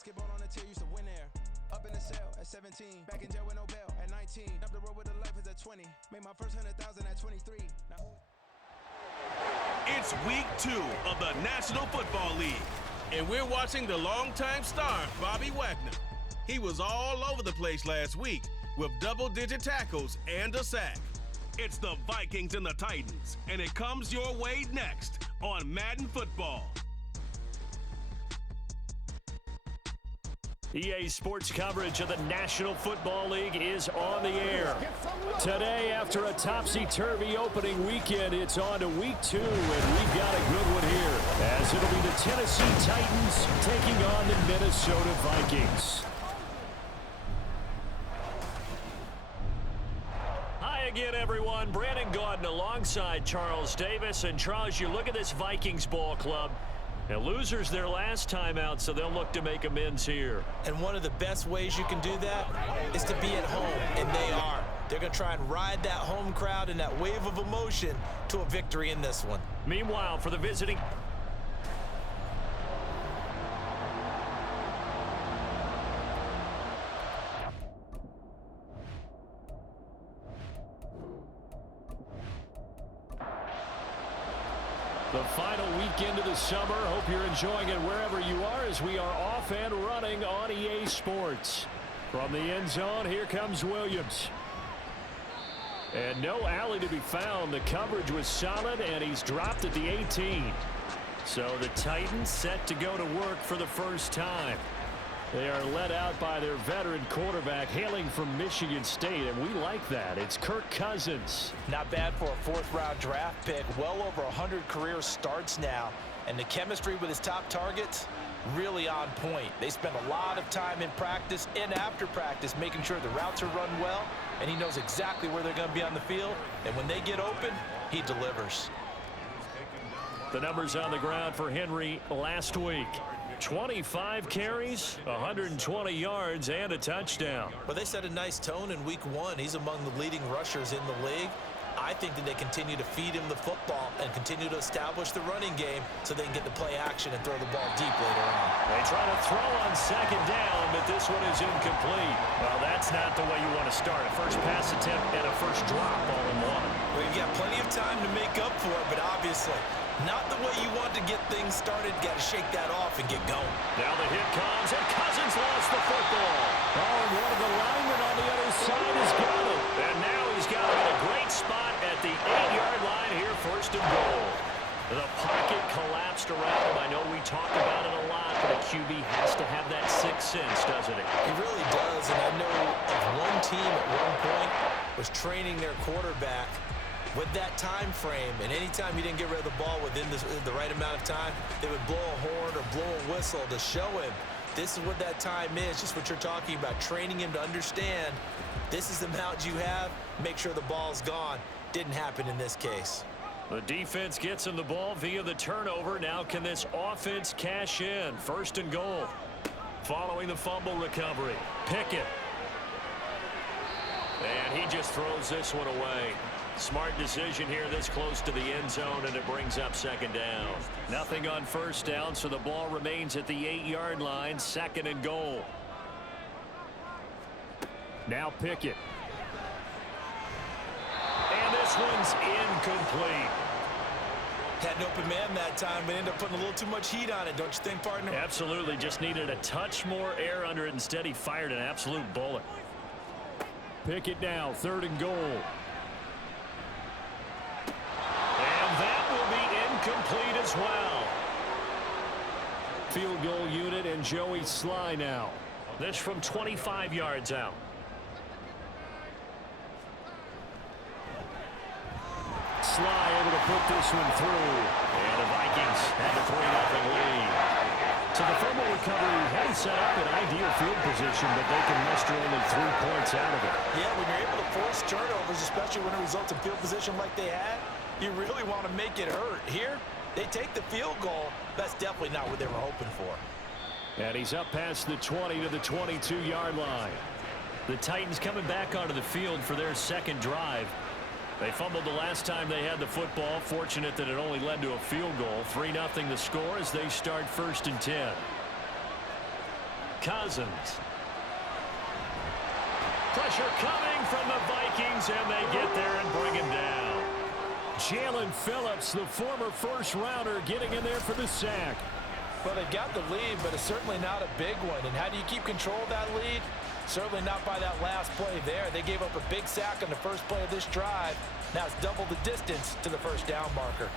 Basketball on the tier, used to win there. Up in the cell at 17, back in jail with no bail at 19. Up the road with a life as at 20. Made my first 100,000 at 23. It's week 2 of the National Football League, and we're watching the longtime star, Bobby Wagner. He was all over the place last week with double-digit tackles and a sack. It's the Vikings and the Titans, and it comes your way next on Madden Football. EA Sports coverage of the National Football League is on the air. Today, after a topsy-turvy opening weekend, it's on to week 2, and we've got a good one here, as it'll be the Tennessee Titans taking on the Minnesota Vikings. Hi again, everyone. Brandon Gaudin alongside Charles Davis. And Charles, you look at this Vikings ball club. Now, losers their last time out, so they'll look to make amends here. And one of the best ways you can do that is to be at home, and they are. They're going to try and ride that home crowd and that wave of emotion to a victory in this one. Meanwhile, for the visiting... The final weekend of the summer. Hope you're enjoying it wherever you are as we are off and running on EA Sports. From the end zone, here comes Williams. And no alley to be found. The coverage was solid, and he's dropped at the 18. So the Titans set to go to work for the first time. They are led out by their veteran quarterback hailing from Michigan State, and we like that. It's Kirk Cousins. Not bad for a 4th-round draft pick. Well over 100 career starts now. And the chemistry with his top targets, really on point. They spend a lot of time in practice and after practice making sure the routes are run well, and he knows exactly where they're going to be on the field. And when they get open, he delivers. The numbers on the ground for Henry last week. 25 carries, 120 yards, and a touchdown. Well, they set a nice tone in week 1. He's among the leading rushers in the league. I think that they continue to feed him the football and continue to establish the running game so they can get the play action and throw the ball deep later on. They try to throw on 2nd down, but this one is incomplete. Well, that's not the way you want to start. A first pass attempt and a first drop all in one. Well, you've got plenty of time to make up for it, but obviously not the way you want to get things started. Got to shake that off and get going. Now the hit comes, and Cousins lost the football. Oh, and one of the linemen on the other side has got it. And now he's got it in a great spot at the 8-yard line here, 1st and goal. The pocket collapsed around him. I know we talk about it a lot, but a QB has to have that sixth sense, doesn't it? He really does, and I know of one team at one point was training their quarterback with that time frame, and anytime he didn't get rid of the ball within the right amount of time, they would blow a horn or blow a whistle to show him this is what that time is, just what you're talking about, training him to understand this is the amount you have, make sure the ball's gone. Didn't happen in this case. The defense gets him the ball via the turnover. Now can this offense cash in? 1st and goal. Following the fumble recovery, Pickett. And he just throws this one away. Smart decision here this close to the end zone, and it brings up 2nd down. Nothing on 1st down, so the ball remains at the 8-yard line, 2nd and goal. Now Pickett. And this one's incomplete. Had an open man that time, but ended up putting a little too much heat on it, don't you think, partner? Absolutely, just needed a touch more air under it. Instead, he fired an absolute bullet. Pickett now, 3rd and goal. Complete as well. Field goal unit and Joey Sly now. This from 25 yards out. Sly able to put this one through. And the Vikings have a 3-0 lead. So the fumble recovery hadn't set up an ideal field position, but they can muster only 3 points out of it. Yeah, when you're able to force turnovers, especially when it results in field position like they had, you really want to make it hurt. Here, they take the field goal. That's definitely not what they were hoping for. And he's up past the 20 to the 22-yard line. The Titans coming back onto the field for their 2nd drive. They fumbled the last time they had the football. Fortunate that it only led to a field goal. 3-0 the score as they start 1st and 10. Cousins. Pressure coming from the Vikings, and they get there and bring him down. Jalen Phillips, the former first-rounder, getting in there for the sack. Well, they got the lead, but it's certainly not a big one. And how do you keep control of that lead? Certainly not by that last play there. They gave up a big sack on the first play of this drive. Now it's double the distance to the first down marker.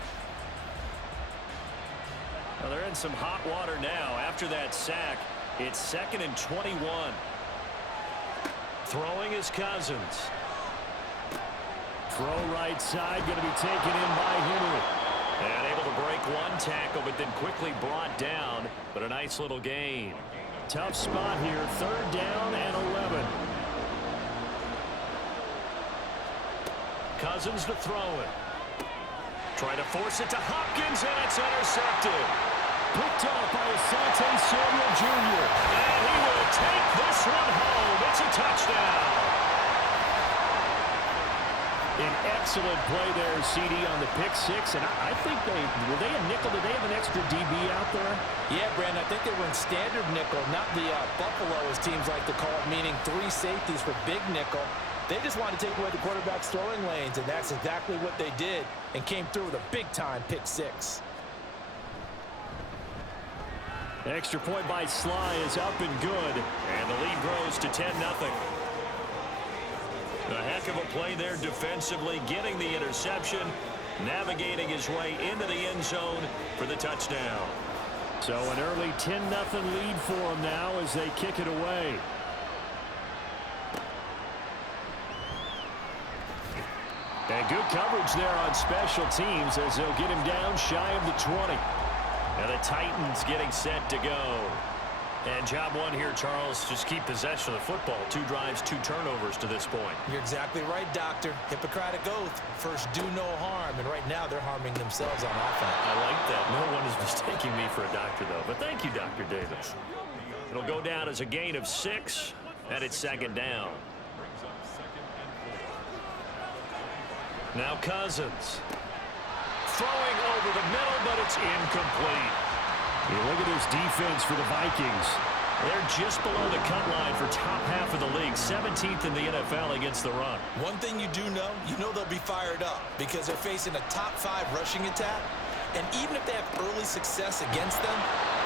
Well, they're in some hot water now. After that sack, it's 2nd and 21. Throwing is Cousins. Throw right side, going to be taken in by Henry. And able to break one tackle, but then quickly brought down. But a nice little gain. Tough spot here, 3rd down and 11. Cousins to throw it. Try to force it to Hopkins, and it's intercepted. Picked off by Asante Samuel Jr. And he will take this one home. It's a touchdown. An excellent play there, CD, on the pick six. And I think were they a nickel? Did they have an extra DB out there? Yeah, Brandon, I think they were in standard nickel, not the Buffalo, as teams like to call it, meaning 3 safeties for big nickel. They just wanted to take away the quarterback's throwing lanes, and that's exactly what they did, and came through with a big-time pick six. Extra point by Sly is up and good, and the lead grows to 10-0. A heck of a play there defensively, getting the interception, navigating his way into the end zone for the touchdown. So an early 10-0 lead for them now as they kick it away. And good coverage there on special teams as they'll get him down shy of the 20. And the Titans getting set to go. And job one here, Charles, just keep possession of the football. 2 drives, 2 turnovers to this point. You're exactly right, Doctor. Hippocratic oath. First, do no harm. And right now, they're harming themselves on offense. I like that. No one is mistaking me for a doctor, though. But thank you, Dr. Davis. It'll go down as a gain of 6, and it's 2nd down. Now Cousins. Throwing over the middle, but it's incomplete. You look at this defense for the Vikings. They're just below the cut line for top half of the league, 17th in the NFL against the run. One thing you do know, they'll be fired up because they're facing a top 5 rushing attack. And even if they have early success against them,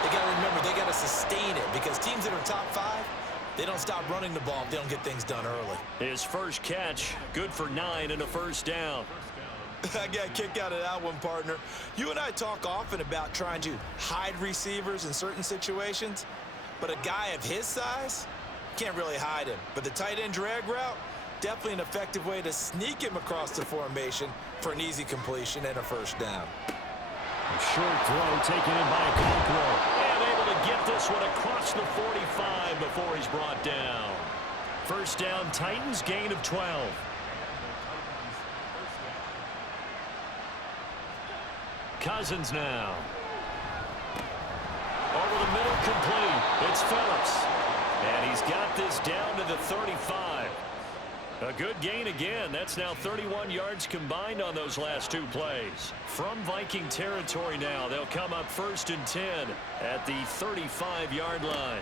they got to remember they got to sustain it because teams that are top 5, they don't stop running the ball if they don't get things done early. His first catch, good for 9 and a first down. I got a kick out of that one, partner. You and I talk often about trying to hide receivers in certain situations, but a guy of his size can't really hide him. But the tight end drag route, definitely an effective way to sneak him across the formation for an easy completion and a first down. A short throw taken in by Okonkwo. And able to get this one across the 45 before he's brought down. First down, Titans, gain of 12. Cousins now. Over the middle, complete. It's Phillips. And he's got this down to the 35. A good gain again. That's now 31 yards combined on those last 2 plays. From Viking territory now, they'll come up 1st and 10 at the 35-yard line.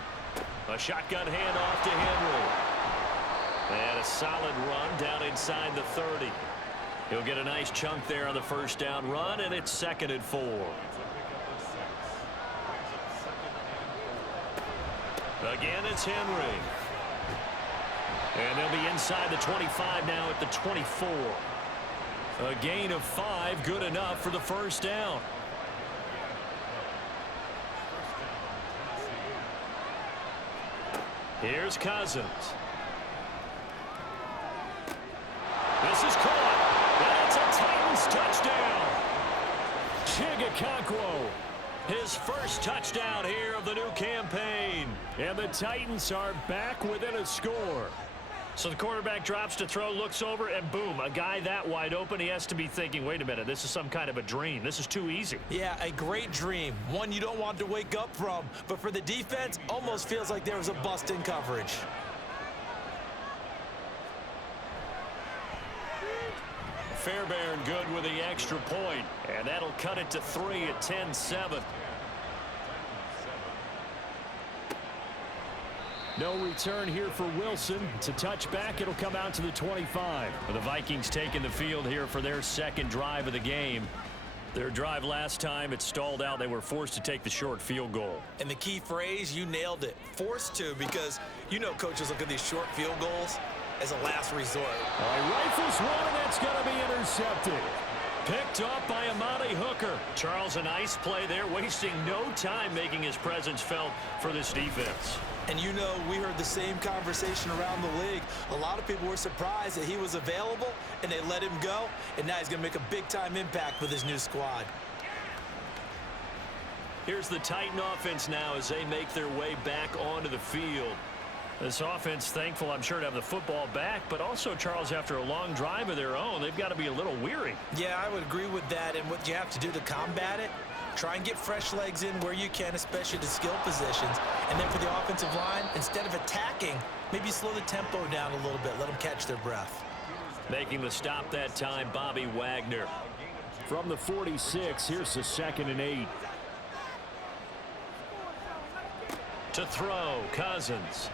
A shotgun handoff to Henry. And a solid run down inside the 30. He'll get a nice chunk there on the first down run, and it's 2nd and 4. Again, it's Henry. And they'll be inside the 25 now at the 24. A gain of 5, good enough for the first down. Here's Cousins. This is caught. And it's a Titans touchdown. Okonkwo, his first touchdown here of the new campaign. And the Titans are back within a score. So the quarterback drops to throw, looks over, and boom, a guy that wide open. He has to be thinking, wait a minute, this is some kind of a dream. This is too easy. Yeah, a great dream. One you don't want to wake up from. But for the defense, almost feels like there was a bust in coverage. Fairbairn good with the extra point, and that'll cut it to 3 at 10-7. No return here for Wilson. It's a touchback. It'll come out to the 25. The Vikings taking the field here for their second drive of the game. Their drive last time, it stalled out. They were forced to take the short field goal. And the key phrase, you nailed it, forced to, because you know coaches look at these short field goals as a last resort. All right, rifles one, and that's going to be intercepted. Picked off by Amani Hooker. Charles, a nice play there, wasting no time making his presence felt for this defense. And you know, we heard the same conversation around the league. A lot of people were surprised that he was available, and they let him go, and now he's going to make a big-time impact with his new squad. Here's the Titan offense now as they make their way back onto the field. This offense, thankful, I'm sure, to have the football back, but also, Charles, after a long drive of their own, they've got to be a little weary. Yeah, I would agree with that, and what you have to do to combat it, try and get fresh legs in where you can, especially to skill positions. And then for the offensive line, instead of attacking, maybe slow the tempo down a little bit, let them catch their breath. Making the stop that time, Bobby Wagner. From the 46, here's the 2nd and 8. To throw, Cousins.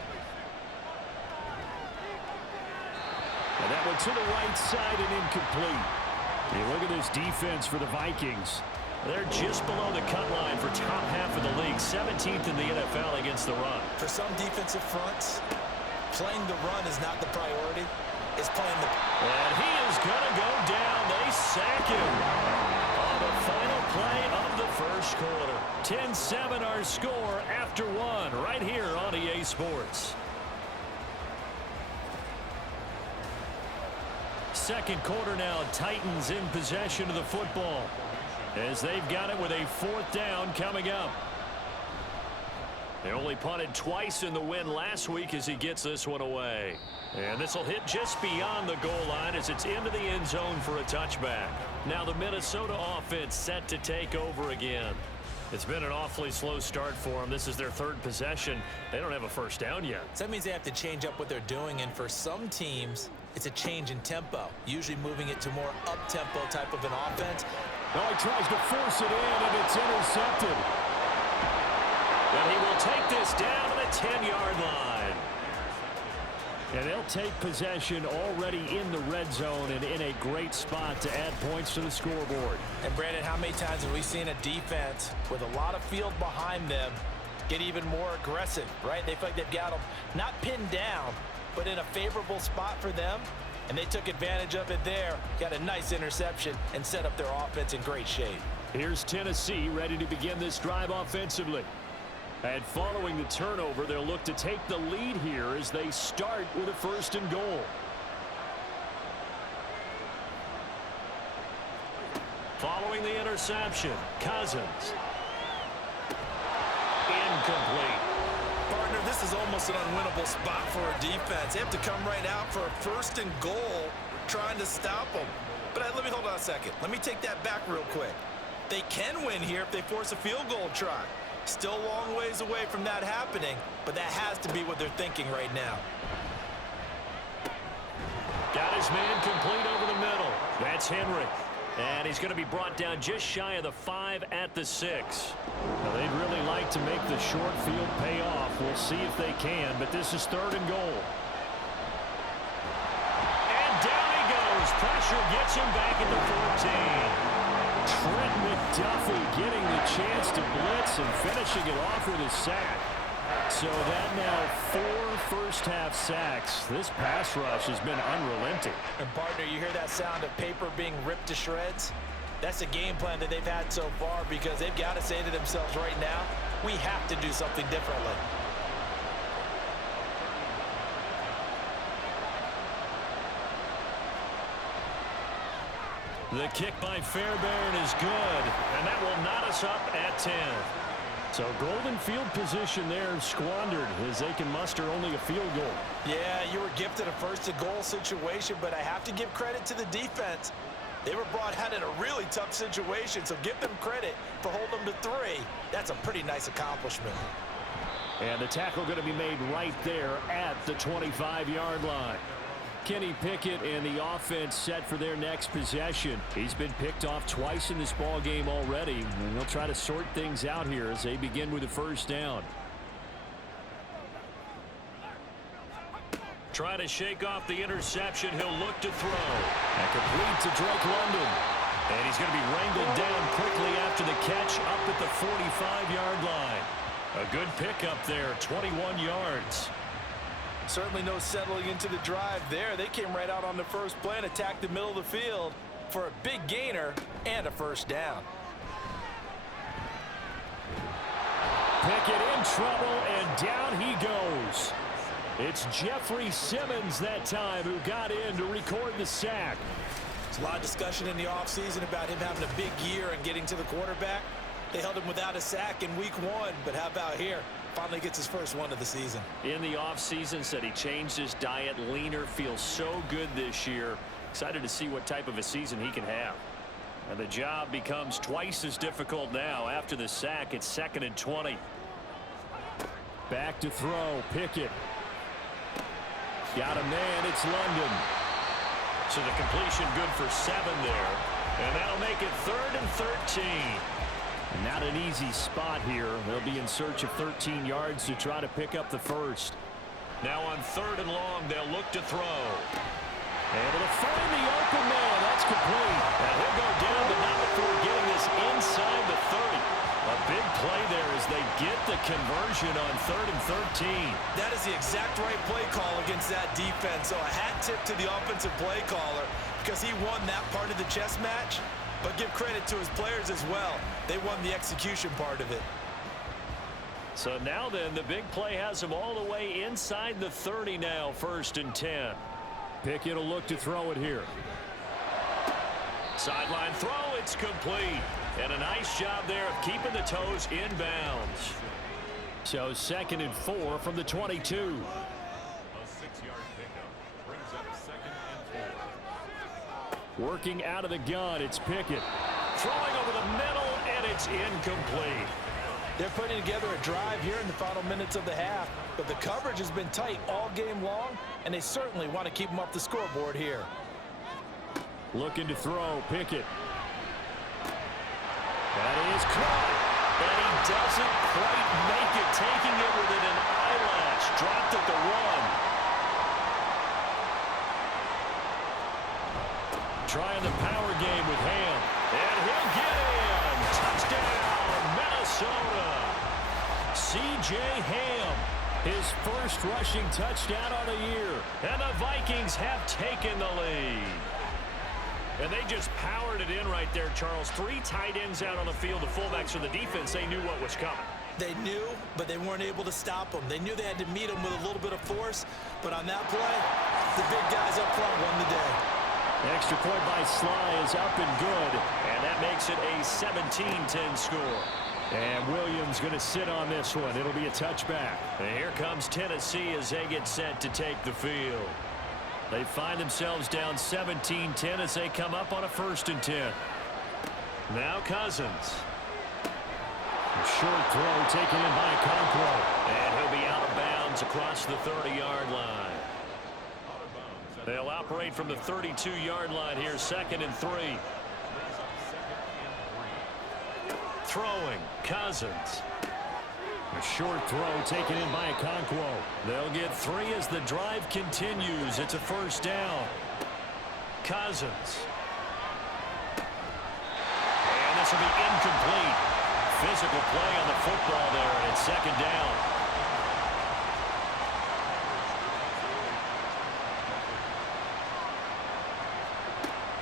And that one to the right side and incomplete. You look at this defense for the Vikings. They're just below the cut line for top half of the league, 17th in the NFL against the run. For some defensive fronts, playing the run is not the priority. It's playing the... And he is going to go down. They sack him on the final play of the first quarter. 10-7 our score after one right here on EA Sports. Second quarter now, Titans in possession of the football as they've got it with a 4th down coming up. They only punted twice in the win last week as he gets this one away. And this will hit just beyond the goal line as it's into the end zone for a touchback. Now the Minnesota offense set to take over again. It's been an awfully slow start for them. This is their 3rd possession. They don't have a first down yet. So that means they have to change up what they're doing, and for some teams, it's a change in tempo, usually moving it to more up-tempo type of an offense. Now he tries to force it in, and it's intercepted. And he will take this down to the 10-yard line. And they'll take possession already in the red zone and in a great spot to add points to the scoreboard. And Brandon, how many times have we seen a defense with a lot of field behind them get even more aggressive, right? They feel like they've got them not pinned down, but in a favorable spot for them. And they took advantage of it there, got a nice interception, and set up their offense in great shape. Here's Tennessee ready to begin this drive offensively. And following the turnover, they'll look to take the lead here as they start with a 1st and goal. Following the interception, Cousins. Incomplete. Partner, this is almost an unwinnable spot for a defense. They have to come right out for a 1st and goal, trying to stop them. But let me hold on a second. Let me take that back real quick. They can win here if they force a field goal try. Still a long ways away from that happening, but that has to be what they're thinking right now. Got his man complete over the middle. That's Henry. And he's going to be brought down just shy of the 5 at the 6. Now, they'd really like to make the short field pay off. We'll see if they can, but this is 3rd and goal. And down he goes. Pressure gets him back at the 14. Trent McDuffie getting the chance to blitz and finishing it off with his sack. So that now 4 first-half sacks. This pass rush has been unrelenting. And partner, you hear that sound of paper being ripped to shreds? That's a game plan that they've had so far because they've got to say to themselves right now, we have to do something differently. The kick by Fairbairn is good, and that will knot us up at 10. So golden field position there squandered as they can muster only a field goal. Yeah, you were gifted a 1st and goal situation, but I have to give credit to the defense. They were brought out in a really tough situation, so give them credit for holding them to 3. That's a pretty nice accomplishment. And the tackle going to be made right there at the 25-yard line. Kenny Pickett and the offense set for their next possession. He's been picked off twice in this ball game already, and they'll try to sort things out here as they begin with the 1st down. Trying to shake off the interception. He'll look to throw. And complete to Drake London. And he's going to be wrangled down quickly after the catch up at the 45-yard line. A good pickup there, 21 yards. Certainly no settling into the drive there. They came right out on the first play and attacked the middle of the field for a big gainer and a first down. Pickett in trouble, and down he goes. It's Jeffrey Simmons that time who got in to record the sack. There's a lot of discussion in the offseason about him having a big year and getting to the quarterback. They held him without a sack in week 1, but how about here? Finally gets his first one of the season. In the offseason, said he changed his diet, leaner, feels so good this year. Excited to see what type of a season he can have. And the job becomes twice as difficult now. After the sack, it's 2nd and 20. Back to throw, Pickett. Got a man, it's London. So the completion good for 7 there. And that'll make it 3rd and 13. Not an easy spot here. They'll be in search of 13 yards to try to pick up the first. Now on 3rd and long, they'll look to throw. Able to find the open man. That's complete. And he'll go down, but not before getting this inside the 30. A big play there as they get the conversion on 3rd and 13. That is the exact right play call against that defense. So a hat tip to the offensive play caller because he won that part of the chess match. But give credit to his players as well. They won the execution part of it. So now then, the big play has him all the way inside the 30 now, 1st and 10. Pickett will look to throw it here. Sideline throw, it's complete. And a nice job there of keeping the toes inbounds. So 2nd and 4 from the 22. A 6-yard pickup brings up 2nd and 4. Working out of the gun, it's Pickett. Throwing over the middle, and it's incomplete. They're putting together a drive here in the final minutes of the half, but the coverage has been tight all game long, and they certainly want to keep them off the scoreboard here. Looking to throw, Pickett. That is caught, and he doesn't quite make it, taking it within an eyelash. Dropped at the 1. Trying the power game with Ham. And he'll get in. Touchdown, Minnesota. C.J. Ham, his first rushing touchdown on the year. And the Vikings have taken the lead. And they just powered it in right there, Charles. 3 tight ends out on the field. The fullbacks for the defense, they knew what was coming. They knew, but they weren't able to stop them. They knew they had to meet them with a little bit of force, but on that play, the big guys up front won the day. Extra point by Sly is up and good, and that makes it a 17-10 score. And Williams going to sit on this one. It'll be a touchback. And here comes Tennessee as they get set to take the field. They find themselves down 17-10 as they come up on a 1st and 10. Now Cousins. A short throw taken in by Conquo. And he'll be out of bounds across the 30-yard line. They'll operate from the 32-yard line here, 2nd and 3. Throwing, Cousins. A short throw taken in by Conquo. They'll get 3 as the drive continues. It's a first down. Cousins. And this will be incomplete. Physical play on the football there, and it's 2nd down.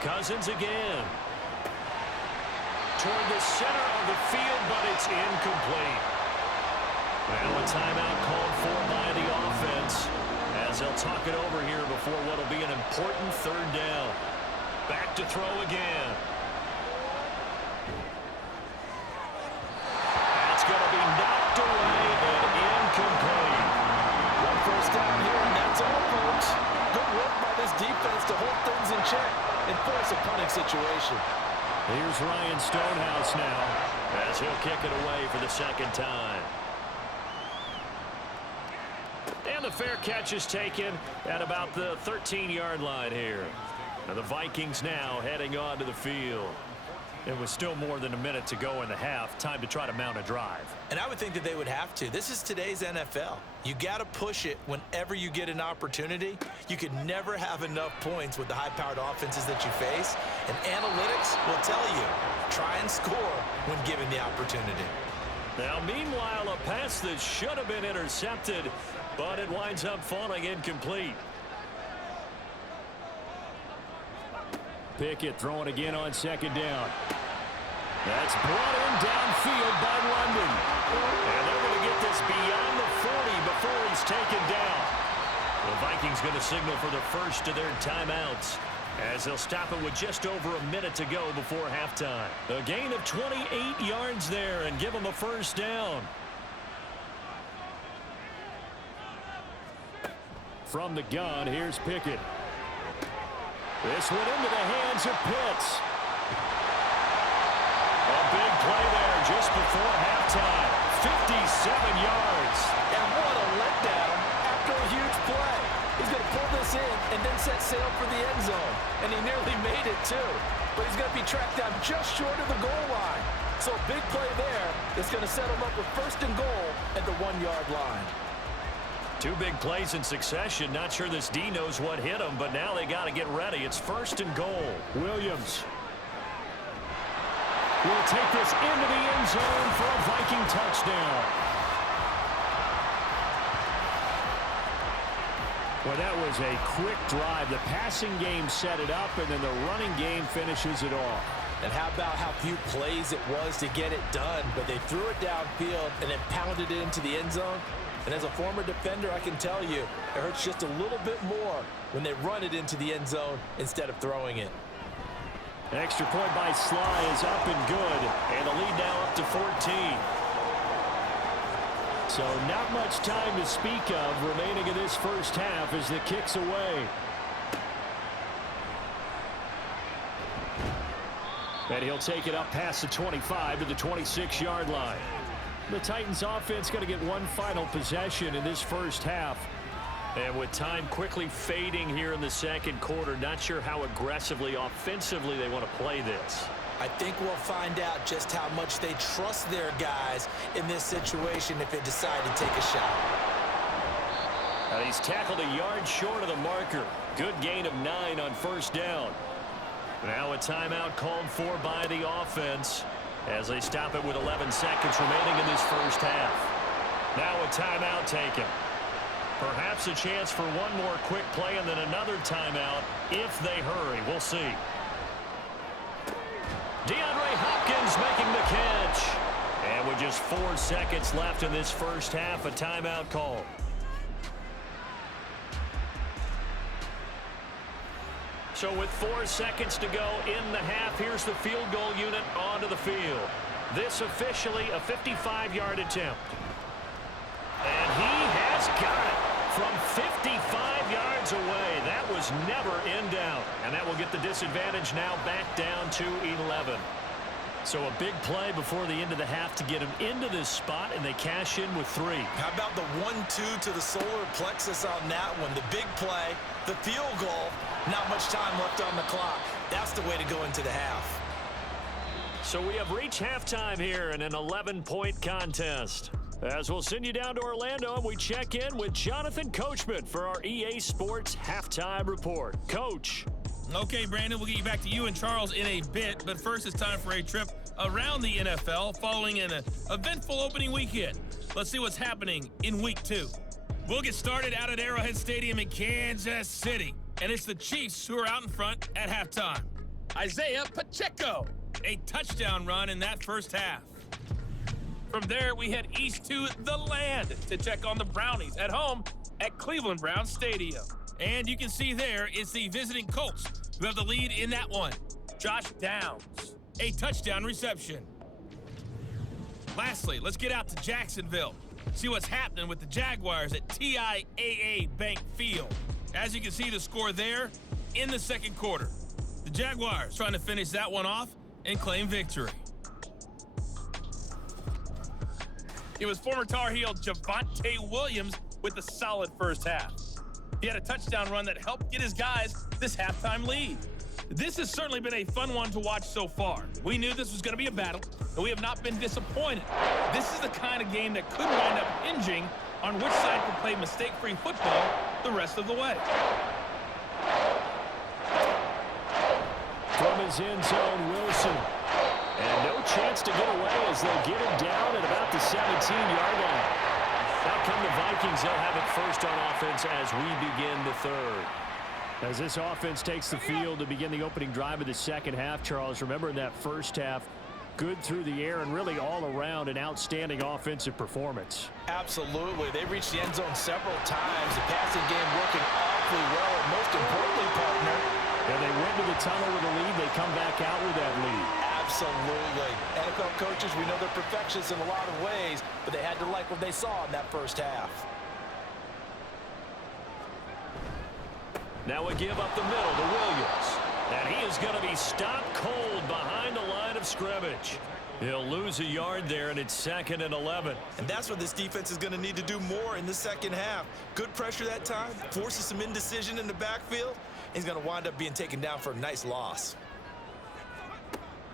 Cousins again. Toward the center of the field, but it's incomplete. Now a timeout called for by the offense as they'll talk it over here before what will be an important 3rd down. Back to throw again. That's going to be knocked away and incomplete. 1 first down here, and that's all, folks. Good work by this defense to hold things in check and force a punting situation. Here's Ryan Stonehouse now as he'll kick it away for the 2nd time. And the fair catch is taken at about the 13-yard line here. And the Vikings now heading onto the field. It was still more than a minute to go in the half. Time to try to mount a drive. And I would think that they would have to. This is today's NFL. You got to push it whenever you get an opportunity. You can never have enough points with the high-powered offenses that you face. And analytics will tell you, try and score when given the opportunity. Now, meanwhile, a pass that should have been intercepted, but it winds up falling incomplete. Pickett throwing again on second down. That's brought in downfield by London. And they're going to get this beyond the 40 before he's taken down. The Vikings going to signal for the first of their timeouts, as they'll stop it with just over a minute to go before halftime. A gain of 28 yards there and give them a first down. From the gun, here's Pickett. This went into the hands of Pitts. A big play there just before halftime. 57 yards. And what a letdown after a huge play. He's going to pull this in and then set sail for the end zone. And he nearly made it, too. But he's going to be tracked down just short of the goal line. So a big play there that's going to set him up with first and goal at the 1-yard line. Two big plays in succession. Not sure this D knows what hit him, but now they got to get ready. It's first and goal. Williams will take this into the end zone for a Viking touchdown. Well, that was a quick drive. The passing game set it up, and then the running game finishes it off. And how about how few plays it was to get it done, but they threw it downfield and then pounded it into the end zone. And as a former defender, I can tell you, it hurts just a little bit more when they run it into the end zone instead of throwing it. Extra point by Sly is up and good, and the lead now up to 14. So not much time to speak of remaining in this first half as the kick's away. And he'll take it up past the 25 to the 26-yard line. The Titans offense going to get one final possession in this first half. And with time quickly fading here in the second quarter, not sure how aggressively, offensively they want to play this. I think we'll find out just how much they trust their guys in this situation if they decide to take a shot. And he's tackled a yard short of the marker. Good gain of 9 on first down. Now a timeout called for by the offense as they stop it with 11 seconds remaining in this first half. Now a timeout taken. Perhaps a chance for one more quick play and then another timeout if they hurry. We'll see. DeAndre Hopkins making the catch. And with just 4 seconds left in this first half, a timeout call. So with 4 seconds to go in the half, here's the field goal unit onto the field. This officially a 55-yard attempt. And he has got it from 55 yards away. That was never in doubt. And that will get the disadvantage now back down to 11. So a big play before the end of the half to get him into this spot, and they cash in with 3. How about the 1-2 to the solar plexus on that one? The big play, the field goal, not much time left on the clock. That's the way to go into the half. So we have reached halftime here in an 11-point contest. As we'll send you down to Orlando, and we check in with Jonathan Coachman for our EA Sports Halftime Report. Coach. Okay, Brandon, we'll get you back to you and Charles in a bit, but first it's time for a trip around the NFL following an eventful opening weekend. Let's see what's happening in Week 2. We'll get started out at Arrowhead Stadium in Kansas City, and it's the Chiefs who are out in front at halftime. Isaiah Pacheco, a touchdown run in that first half. From there, we head east to the land to check on the Brownies at home at Cleveland Browns Stadium. And you can see there it's the visiting Colts who have the lead in that one. Josh Downs, a touchdown reception. Lastly, let's get out to Jacksonville. See what's happening with the Jaguars at TIAA Bank Field. As you can see the score there in the second quarter. The Jaguars trying to finish that one off and claim victory. It was former Tar Heel Javonte Williams with a solid first half. He had a touchdown run that helped get his guys this halftime lead. This has certainly been a fun one to watch so far. We knew this was going to be a battle, and we have not been disappointed. This is the kind of game that could wind up hinging on which side can play mistake-free football the rest of the way. From his end zone, Wilson. And no chance to get away as they'll get him down at about the 17-yard line. Out come the Vikings. They'll have it first on offense as we begin the third. As this offense takes the field to begin the opening drive of the second half, Charles, remember in that first half, good through the air and really all around an outstanding offensive performance. Absolutely. They reached the end zone several times. The passing game working awfully well, and most importantly, partner. And they went to the tunnel with a lead. They come back out with that lead. Absolutely. NFL coaches, we know they're perfectionists in a lot of ways, but they had to like what they saw in that first half. Now a give up the middle to Williams. And he is going to be stopped cold behind the line of scrimmage. He'll lose a yard there, and it's 2nd and 11. And that's what this defense is going to need to do more in the second half. Good pressure that time, forces some indecision in the backfield. He's going to wind up being taken down for a nice loss.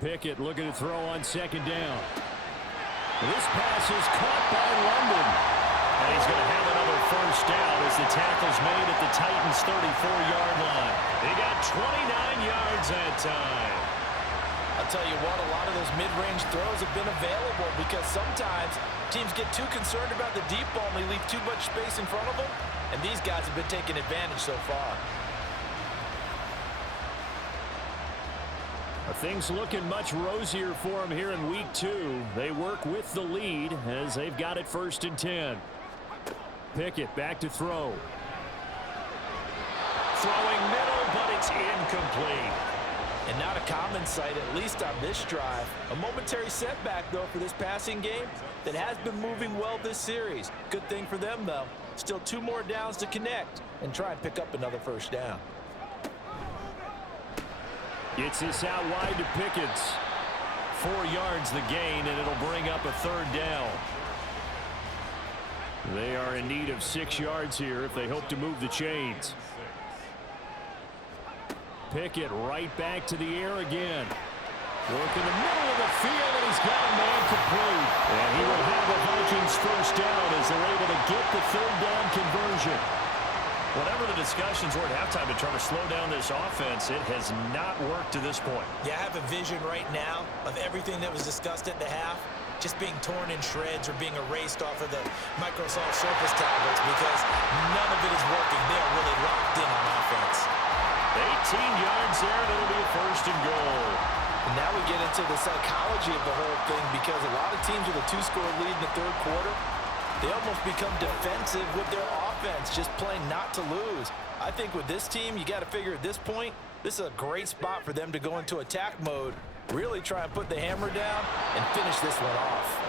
Pickett looking to throw on 2nd down. This pass is caught by London. And he's going to have another first down as the tackle's made at the Titans' 34-yard line. They got 29 yards that time. I'll tell you what, a lot of those mid-range throws have been available because sometimes teams get too concerned about the deep ball and they leave too much space in front of them. And these guys have been taking advantage so far. Things looking much rosier for them here in week 2. They work with the lead as they've got it 1st and 10. Pickett back to throw. Throwing middle, but it's incomplete. And not a common sight, at least on this drive. A momentary setback, though, for this passing game that has been moving well this series. Good thing for them, though. Still 2 more downs to connect and try and pick up another first down. Gets this out wide to Pickett. 4 yards the gain, and it'll bring up a 3rd down. They are in need of 6 yards here if they hope to move the chains. Pickett right back to the air again. Work in the middle of the field, and he's got a man complete. And he will have the Vikings first down as they're able to get the 3rd down conversion. Whatever the discussions were at halftime to try to slow down this offense, it has not worked to this point. Yeah, I have a vision right now of everything that was discussed at the half just being torn in shreds or being erased off of the Microsoft Surface tablets because none of it is working. They're really locked in on offense. 18 yards there, and it'll be a 1st and goal. And now we get into the psychology of the whole thing because a lot of teams with a 2-score lead in the 3rd quarter, they almost become defensive with their offense, just playing not to lose. I think with this team, you got to figure at this point, this is a great spot for them to go into attack mode, really try and put the hammer down and finish this one off.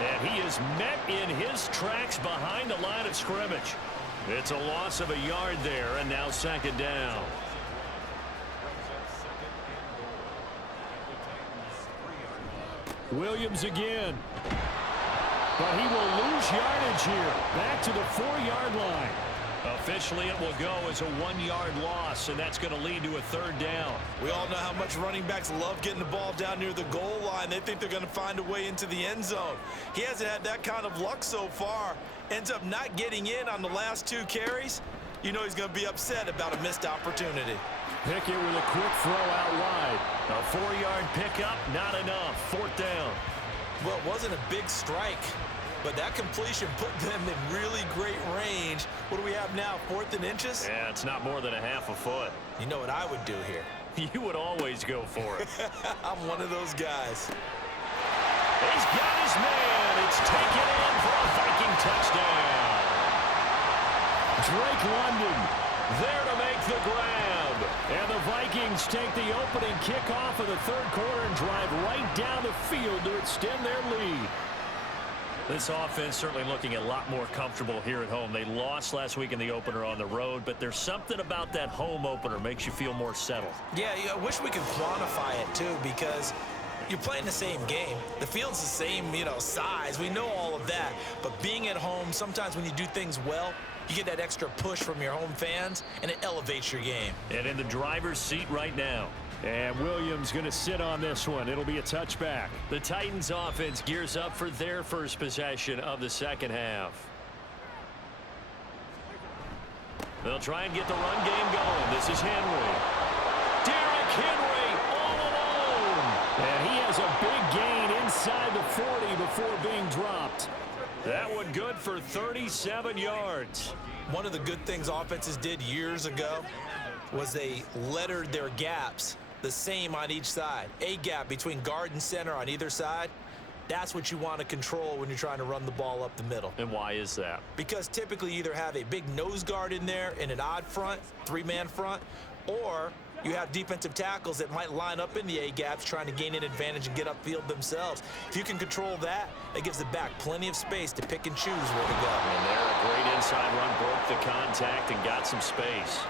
And he is met in his tracks behind the line of scrimmage. It's a loss of a yard there, and now 2nd down. Williams again. But he will lose yardage here. Back to the 4-yard line. Officially, it will go as a 1-yard loss, and that's going to lead to a 3rd down. We all know how much running backs love getting the ball down near the goal line. They think they're going to find a way into the end zone. He hasn't had that kind of luck so far. Ends up not getting in on the last 2 carries. You know he's going to be upset about a missed opportunity. Pickett with a quick throw out wide. A 4-yard pickup, not enough. 4th down. Well, it wasn't a big strike, but that completion put them in really great range. What do we have now, 4th and inches? Yeah, it's not more than a half a foot. You know what I would do here? You would always go for it. I'm one of those guys. He's got his man. It's taken in for a Viking touchdown. Drake London there to make the grab. And the Vikings take the opening kickoff of the 3rd quarter and drive right down the field to extend their lead. This offense certainly looking a lot more comfortable here at home. They lost last week in the opener on the road, but there's something about that home opener makes you feel more settled. Yeah, I wish we could quantify it, too, because you're playing the same game. The field's the same, size. We know all of that. But being at home, sometimes when you do things well, you get that extra push from your home fans, and it elevates your game. And in the driver's seat right now, And Williams going to sit on this one. It'll be a touchback. The Titans offense gears up for their first possession of the second half. They'll try and get the run game going. This is Henry. Derrick Henry all alone. And he has a big gain inside the 40 before being dropped. That one good for 37 yards. One of the good things offenses did years ago was they lettered their gaps the same on each side. A gap between guard and center on either side. That's what you want to control when you're trying to run the ball up the middle. And why is that? Because typically you either have a big nose guard in there in an odd front, three-man front, or you have defensive tackles that might line up in the A-gaps trying to gain an advantage and get upfield themselves. If you can control that, it gives the back plenty of space to pick and choose where to go. And there, a great inside run, broke the contact and got some space.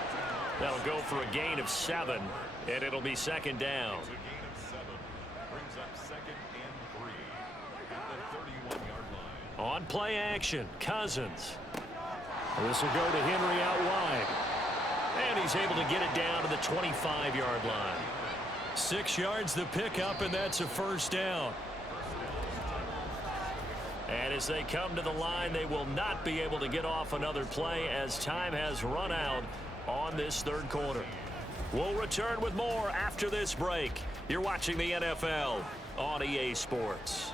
That'll go for a gain of 7, and it'll be second down. A gain of 7 brings up 2nd and 3 at the 31-yard line. On play action, Cousins. This will go to Henry out wide. And he's able to get it down to the 25-yard line. 6 yards the pickup, and that's a first down. And as they come to the line, they will not be able to get off another play as time has run out on this third quarter. We'll return with more after this break. You're watching the NFL on EA Sports.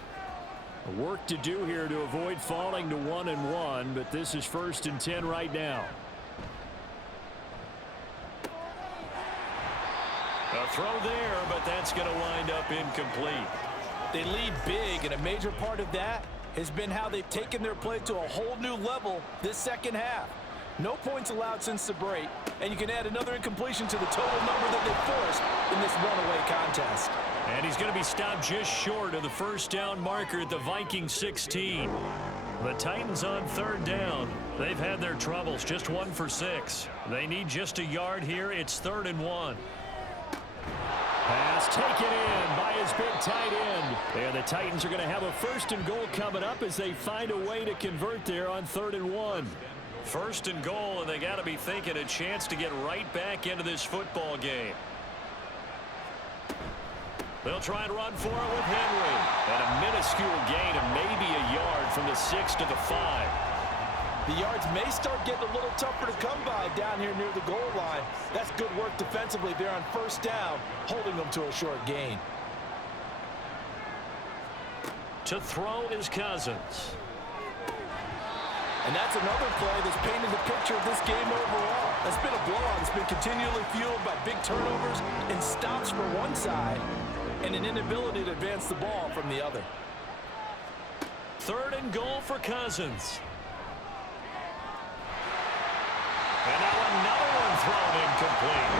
Work to do here to avoid falling to 1-1, but this is 1st and 10 right now. A throw there, but that's going to wind up incomplete. They lead big, and a major part of that has been how they've taken their play to a whole new level this second half. No points allowed since the break, and you can add another incompletion to the total number that they forced in this runaway contest. And he's going to be stopped just short of the first down marker at the Vikings 16. The Titans on 3rd down. They've had their troubles, just 1 for 6. They need just a yard here. It's 3rd and 1. Pass taken in by his big tight end. And the Titans are going to have a 1st and goal coming up as they find a way to convert there on 3rd and 1. 1st and goal, and they got to be thinking a chance to get right back into this football game. They'll try and run for it with Henry. And a minuscule gain of maybe a yard from the 6 to the 5. The yards may start getting a little tougher to come by down here near the goal line. That's good work defensively there on 1st down, holding them to a short gain. To throw is Cousins. And that's another play that's painted the picture of this game overall. That's been a blowout. It's been continually fueled by big turnovers and stops for one side and an inability to advance the ball from the other. 3rd and goal for Cousins. And now another one thrown incomplete.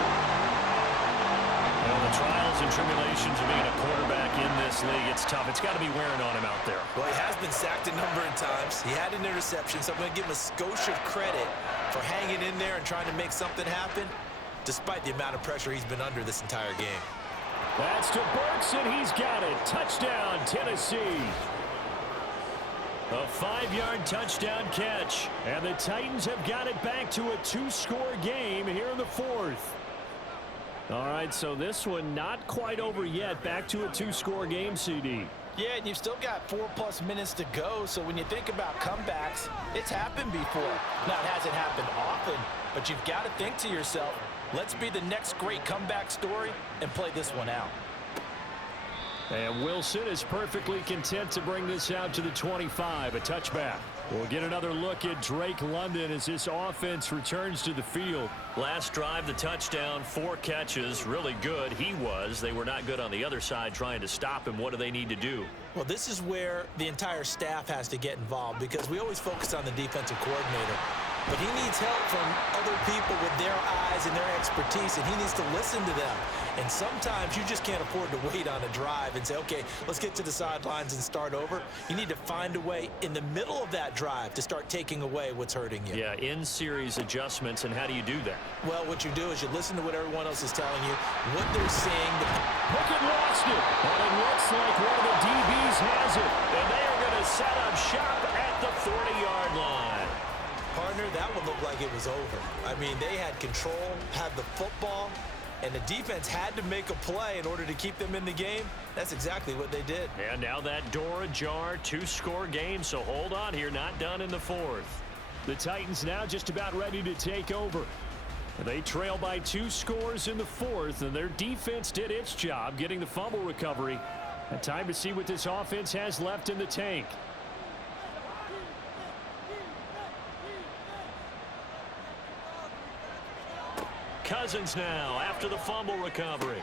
Well, the trials and tribulations of being a quarterback in this league, it's tough. It's got to be wearing on him out there. Well, he has been sacked a number of times. He had an interception, so I'm going to give him a skosh of credit for hanging in there and trying to make something happen, despite the amount of pressure he's been under this entire game. That's to Burks, and he's got it. Touchdown, Tennessee. A 5-yard touchdown catch. And the Titans have got it back to a 2-score game here in the 4th. All right, so this one not quite over yet. Back to a 2-score game, CD. Yeah, and you've still got 4+ minutes to go, so when you think about comebacks, it's happened before. Now, it hasn't happened often, but you've got to think to yourself, let's be the next great comeback story and play this one out. And Wilson is perfectly content to bring this out to the 25, a touchback. We'll get another look at Drake London as this offense returns to the field. Last drive, the touchdown, 4 catches, really good. He was. They were not good on the other side trying to stop him. What do they need to do? Well, this is where the entire staff has to get involved because we always focus on the defensive coordinator. But he needs help from other people with their eyes and their expertise, and he needs to listen to them. And sometimes you just can't afford to wait on a drive and say, okay, let's get to the sidelines and start over. You need to find a way in the middle of that drive to start taking away what's hurting you. Yeah, in-series adjustments, and how do you do that? Well, what you do is you listen to what everyone else is telling you, what they're saying. Pickett lost it, and it looks like one of the DBs has it. And they are going to set up shop at the 40-yard line. Partner, that one looked like it was over. I mean, they had control, had the football, and the defense had to make a play in order to keep them in the game. That's exactly what they did. And now that door ajar, 2-score game, so hold on here, not done in the fourth. The Titans now just about ready to take over. They trail by 2 scores in the fourth, and their defense did its job getting the fumble recovery. And time to see what this offense has left in the tank. Cousins now after the fumble recovery.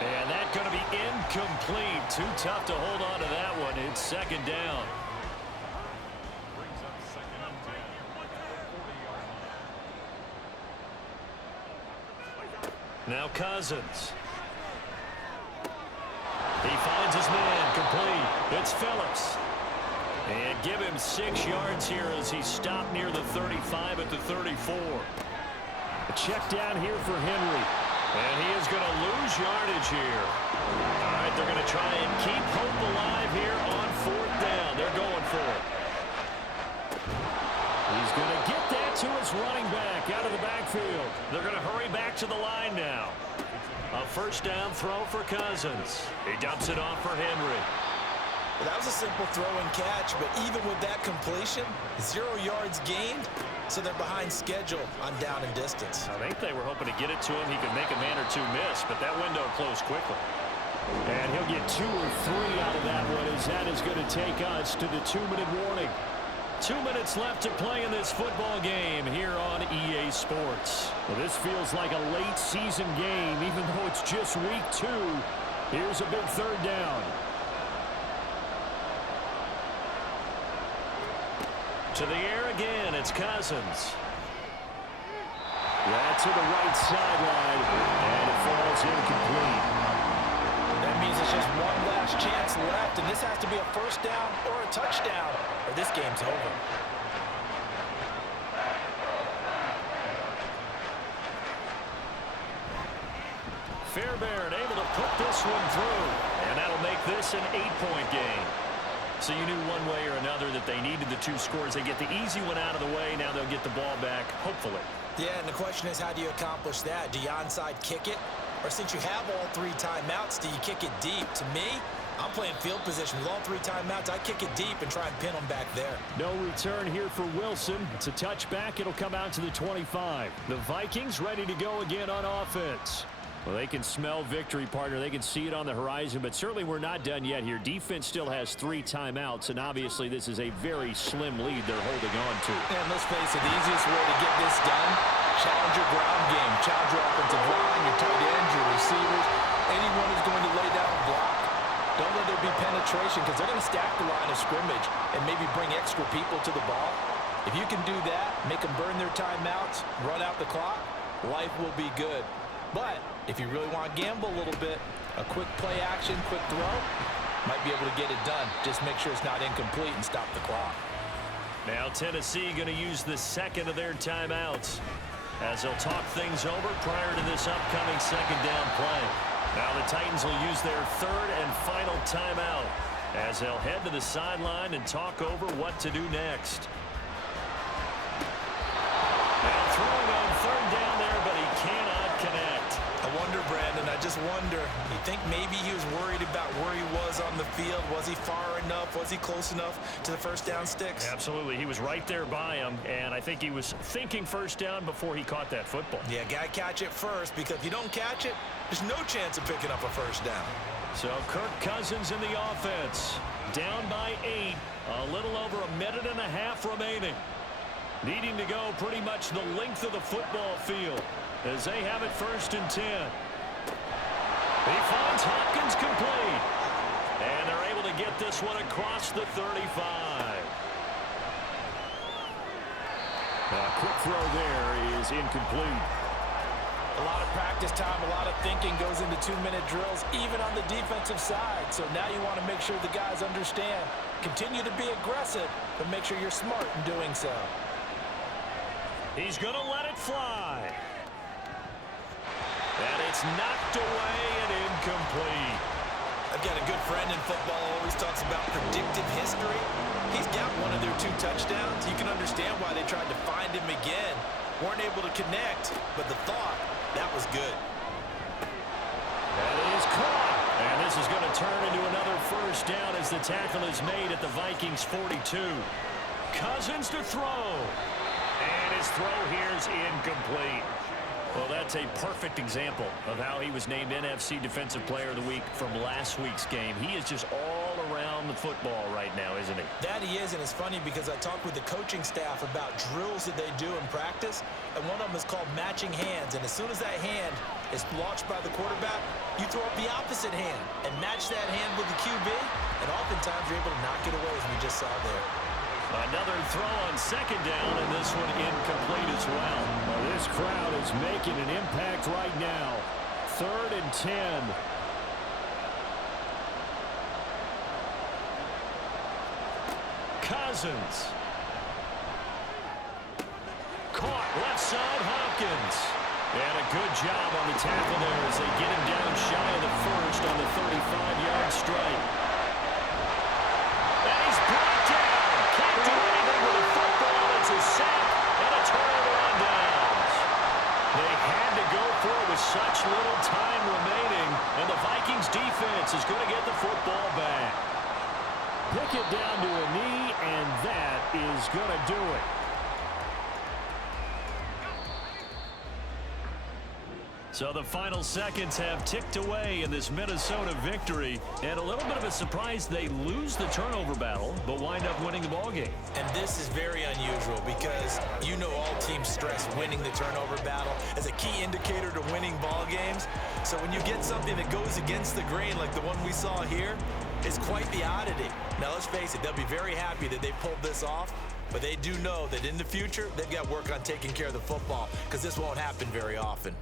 And that's going to be incomplete. Too tough to hold on to that one. It's second down. Brings up second and 10. 40-yard line. Now Cousins. He finds his man complete. It's Phillips. And give him 6 yards here as he stopped near the 35 at the 34. A check down here for Henry. And he is going to lose yardage here. All right, they're going to try and keep hope alive here on 4th down. They're going for it. He's going to get that to his running back out of the backfield. They're going to hurry back to the line now. A first down throw for Cousins. He dumps it off for Henry. Well, that was a simple throw and catch, but even with that completion, 0 yards gained, so they're behind schedule on down and distance. I think they were hoping to get it to him. He could make a man or two miss, but that window closed quickly. And he'll get 2 or 3 out of that one, as that is going to take us to the 2-minute warning. 2 minutes left to play in this football game here on EA Sports. Well, this feels like a late season game, even though it's just week 2. Here's a big third down. To the air again, it's Cousins. That's to the right sideline, and it falls incomplete. That means it's just one last chance left, and this has to be a first down or a touchdown, or this game's over. Fairbairn able to put this one through, and that'll make this an 8-point game. So you knew one way or another that they needed the 2 scores. They get the easy one out of the way. Now they'll get the ball back, hopefully. Yeah, and the question is, how do you accomplish that? Do you onside kick it? Or since you have all 3 timeouts, do you kick it deep? To me, I'm playing field position. With all 3 timeouts, I kick it deep and try and pin them back there. No return here for Wilson. It's a touchback. It'll come out to the 25. The Vikings ready to go again on offense. Well, they can smell victory, partner. They can see it on the horizon, but certainly we're not done yet here. Defense still has 3 timeouts, and obviously this is a very slim lead they're holding on to. And let's face it, the easiest way to get this done, challenge your ground game, challenge your offensive line, your tight ends, your receivers, anyone who's going to lay down a block. Don't let there be penetration, because they're going to stack the line of scrimmage and maybe bring extra people to the ball. If you can do that, make them burn their timeouts, run out the clock, life will be good. But if you really want to gamble a little bit, a quick play action, quick throw, might be able to get it done. Just make sure it's not incomplete and stop the clock. Now Tennessee going to use the second of their timeouts as they'll talk things over prior to this upcoming second down play. Now the Titans will use their 3rd and final timeout as they'll head to the sideline and talk over what to do next. Now throwing on 3rd down there, but he cannot connect. I wonder, Brandon, I just wonder, you think maybe he was worried about where he was on the field? Was he far enough? Was he close enough to the first down sticks? Absolutely. He was right there by him, and I think he was thinking first down before he caught that football. Yeah, got to catch it first, because if you don't catch it, there's no chance of picking up a first down. So Kirk Cousins in the offense. Down by 8. A little over a minute and a half remaining. Needing to go pretty much the length of the football field as they have it 1st and 10. He finds Hopkins complete. And they're able to get this one across the 35. A quick throw there is incomplete. A lot of practice time, a lot of thinking goes into 2-minute drills, even on the defensive side. So now you want to make sure the guys understand. Continue to be aggressive, but make sure you're smart in doing so. He's going to let it fly. And it's knocked away and incomplete. I've got a good friend in football who always talks about predictive history. He's got one of their 2 touchdowns. You can understand why they tried to find him again. Weren't able to connect, but the thought, That was good. That is caught. And this is going to turn into another first down as the tackle is made at the Vikings 42. Cousins to throw. And his throw here is incomplete. Well, that's a perfect example of how he was named NFC Defensive Player of the Week from last week's game. He is just all around the football right now, isn't he? That he is, and it's funny because I talked with the coaching staff about drills that they do in practice, and one of them is called matching hands. And as soon as that hand is launched by the quarterback, you throw up the opposite hand and match that hand with the QB, and oftentimes you're able to knock it away, as we just saw there. Another throw on second down, and this one incomplete as well. Well, this crowd is making an impact right now. 3rd and 10. Cousins. Caught left side, Hopkins. And a good job on the tackle there as they get him down shy of the first on the 35-yard strike. And he's brought down. Can't do anything with the football. It's a sack and a turnover on downs. They had to go for it with such little time remaining, and the Vikings defense is going to get the football back. Pick it down to a knee, and that is going to do it. So the final seconds have ticked away in this Minnesota victory, and a little bit of a surprise they lose the turnover battle, but wind up winning the ballgame. And this is very unusual because you know all teams stress winning the turnover battle as a key indicator to winning ball games. So when you get something that goes against the grain like the one we saw here, it's quite the oddity. Now let's face it, they'll be very happy that they pulled this off, but they do know that in the future they've got work on taking care of the football because this won't happen very often.